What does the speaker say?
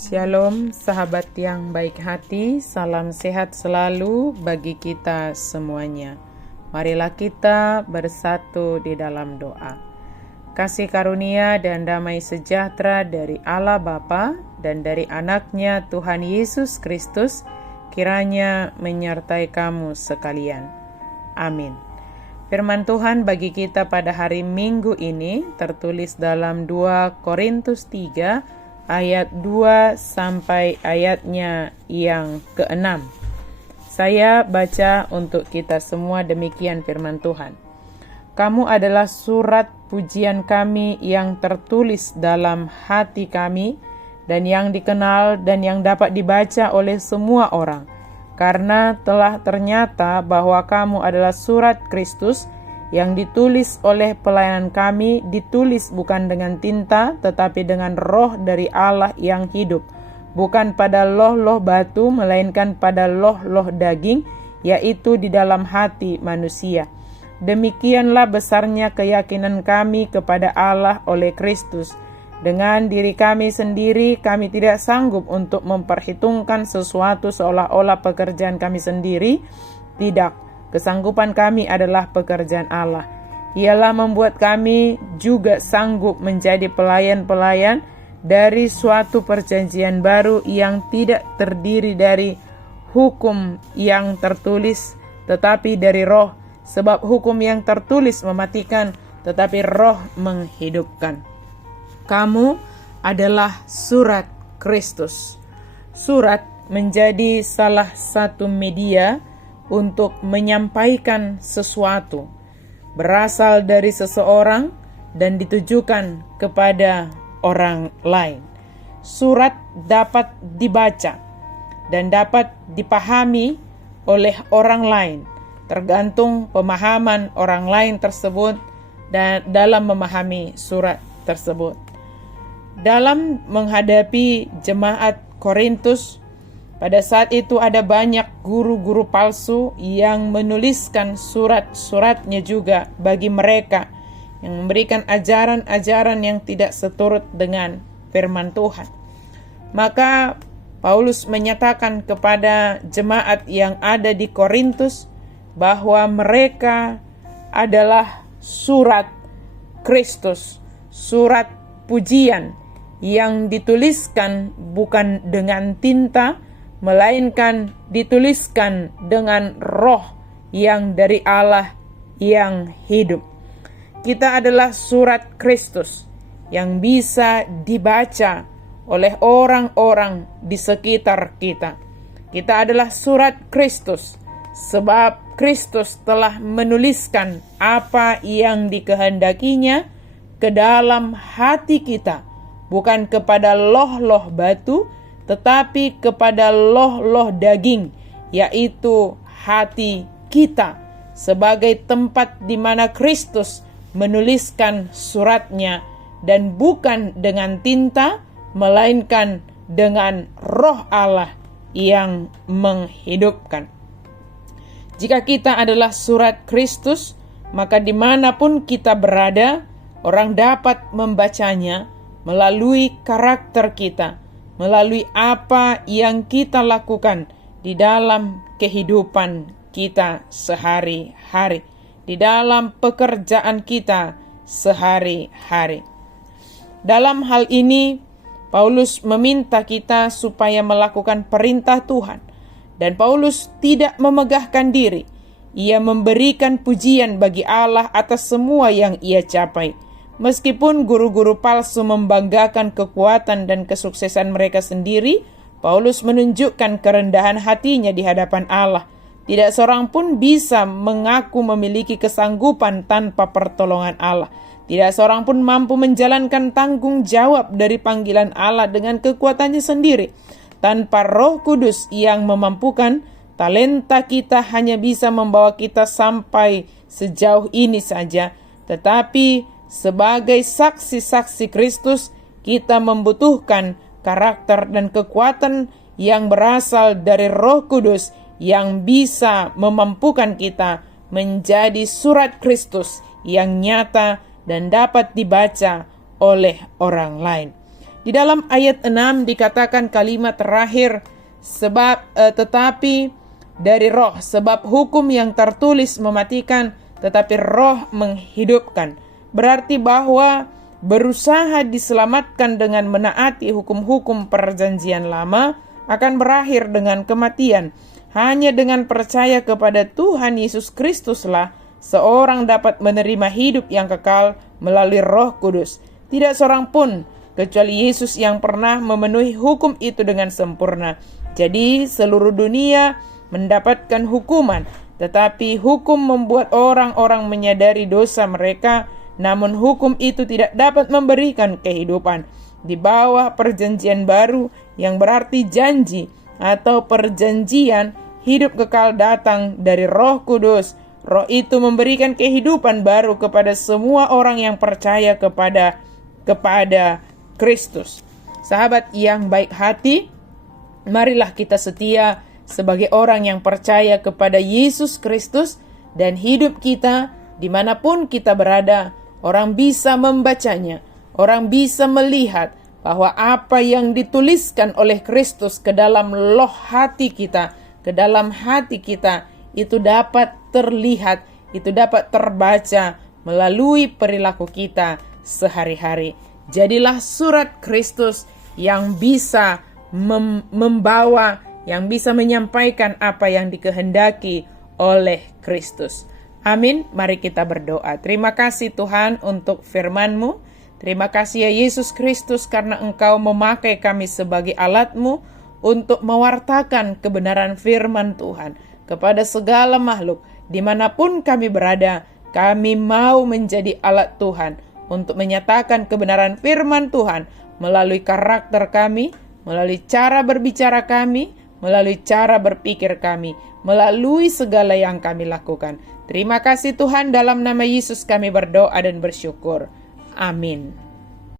Shalom sahabat yang baik hati, salam sehat selalu bagi kita semuanya. Marilah kita bersatu di dalam doa. Kasih karunia dan damai sejahtera dari Allah Bapa dan dari anaknya Tuhan Yesus Kristus kiranya menyertai kamu sekalian. Amin. Firman Tuhan bagi kita pada hari Minggu ini tertulis dalam 2 Korintus 3 ayat 2 sampai ayatnya yang ke-6. Saya baca untuk kita semua, demikian firman Tuhan. Kamu adalah surat pujian kami yang tertulis dalam hati kami dan yang dikenal dan yang dapat dibaca oleh semua orang. Karena telah ternyata bahwa kamu adalah surat Kristus yang ditulis oleh pelayanan kami, ditulis bukan dengan tinta, tetapi dengan roh dari Allah yang hidup, bukan pada loh-loh batu, melainkan pada loh-loh daging, yaitu di dalam hati manusia. Demikianlah besarnya keyakinan kami kepada Allah oleh Kristus. Dengan diri kami sendiri, kami tidak sanggup untuk memperhitungkan sesuatu seolah-olah pekerjaan kami sendiri. Tidak. Kesanggupan kami adalah pekerjaan Allah. Ialah membuat kami juga sanggup menjadi pelayan-pelayan dari suatu perjanjian baru yang tidak terdiri dari hukum yang tertulis, tetapi dari roh. Sebab hukum yang tertulis mematikan, tetapi roh menghidupkan. Kamu adalah surat Kristus. Surat menjadi salah satu media untuk menyampaikan sesuatu, berasal dari seseorang dan ditujukan kepada orang lain. Surat dapat dibaca dan dapat dipahami oleh orang lain, tergantung pemahaman orang lain tersebut dan dalam memahami surat tersebut. Dalam menghadapi jemaat Korintus, pada saat itu ada banyak guru-guru palsu yang menuliskan surat-suratnya juga bagi mereka yang memberikan ajaran-ajaran yang tidak seturut dengan firman Tuhan. Maka Paulus menyatakan kepada jemaat yang ada di Korintus bahwa mereka adalah surat Kristus, surat pujian yang dituliskan bukan dengan tinta, melainkan dituliskan dengan roh yang dari Allah yang hidup. Kita adalah surat Kristus yang bisa dibaca oleh orang-orang di sekitar kita. Kita adalah surat Kristus sebab Kristus telah menuliskan apa yang dikehendakinya ke dalam hati kita, bukan kepada loh-loh batu, tetapi kepada loh-loh daging, yaitu hati kita, sebagai tempat di mana Kristus menuliskan suratnya, dan bukan dengan tinta, melainkan dengan roh Allah yang menghidupkan. Jika kita adalah surat Kristus, maka dimanapun kita berada, orang dapat membacanya melalui karakter kita, melalui apa yang kita lakukan di dalam kehidupan kita sehari-hari, di dalam pekerjaan kita sehari-hari. Dalam hal ini, Paulus meminta kita supaya melakukan perintah Tuhan, dan Paulus tidak memegahkan diri. Ia memberikan pujian bagi Allah atas semua yang ia capai. Meskipun guru-guru palsu membanggakan kekuatan dan kesuksesan mereka sendiri, Paulus menunjukkan kerendahan hatinya di hadapan Allah. Tidak seorang pun bisa mengaku memiliki kesanggupan tanpa pertolongan Allah. Tidak seorang pun mampu menjalankan tanggung jawab dari panggilan Allah dengan kekuatannya sendiri. Tanpa Roh Kudus yang memampukan, talenta kita hanya bisa membawa kita sampai sejauh ini saja. Tetapi sebagai saksi-saksi Kristus, kita membutuhkan karakter dan kekuatan yang berasal dari Roh Kudus yang bisa memampukan kita menjadi surat Kristus yang nyata dan dapat dibaca oleh orang lain. Di dalam ayat 6 dikatakan kalimat terakhir, tetapi dari roh, sebab hukum yang tertulis mematikan, tetapi roh menghidupkan. Berarti bahwa berusaha diselamatkan dengan menaati hukum-hukum perjanjian lama akan berakhir dengan kematian. Hanya dengan percaya kepada Tuhan Yesus Kristuslah seorang dapat menerima hidup yang kekal melalui Roh Kudus. Tidak seorang pun kecuali Yesus yang pernah memenuhi hukum itu dengan sempurna. Jadi seluruh dunia mendapatkan hukuman, tetapi hukum membuat orang-orang menyadari dosa mereka, namun hukum itu tidak dapat memberikan kehidupan. Di bawah perjanjian baru yang berarti janji atau perjanjian, hidup kekal datang dari Roh Kudus. Roh itu memberikan kehidupan baru kepada semua orang yang percaya kepada Kristus. Sahabat yang baik hati, marilah kita setia sebagai orang yang percaya kepada Yesus Kristus, dan hidup kita dimanapun kita berada, orang bisa membacanya, orang bisa melihat bahwa apa yang dituliskan oleh Kristus ke dalam loh hati kita, ke dalam hati kita, itu dapat terlihat, itu dapat terbaca melalui perilaku kita sehari-hari. Jadilah surat Kristus yang bisa membawa, yang bisa menyampaikan apa yang dikehendaki oleh Kristus. Amin. Mari kita berdoa. Terima kasih Tuhan untuk firman-Mu. Terima kasih ya Yesus Kristus karena Engkau memakai kami sebagai alat-Mu untuk mewartakan kebenaran firman Tuhan kepada segala makhluk. Dimanapun kami berada, kami mau menjadi alat Tuhan untuk menyatakan kebenaran firman Tuhan melalui karakter kami, melalui cara berbicara kami, melalui cara berpikir kami, melalui segala yang kami lakukan. Terima kasih Tuhan, dalam nama Yesus kami berdoa dan bersyukur. Amin.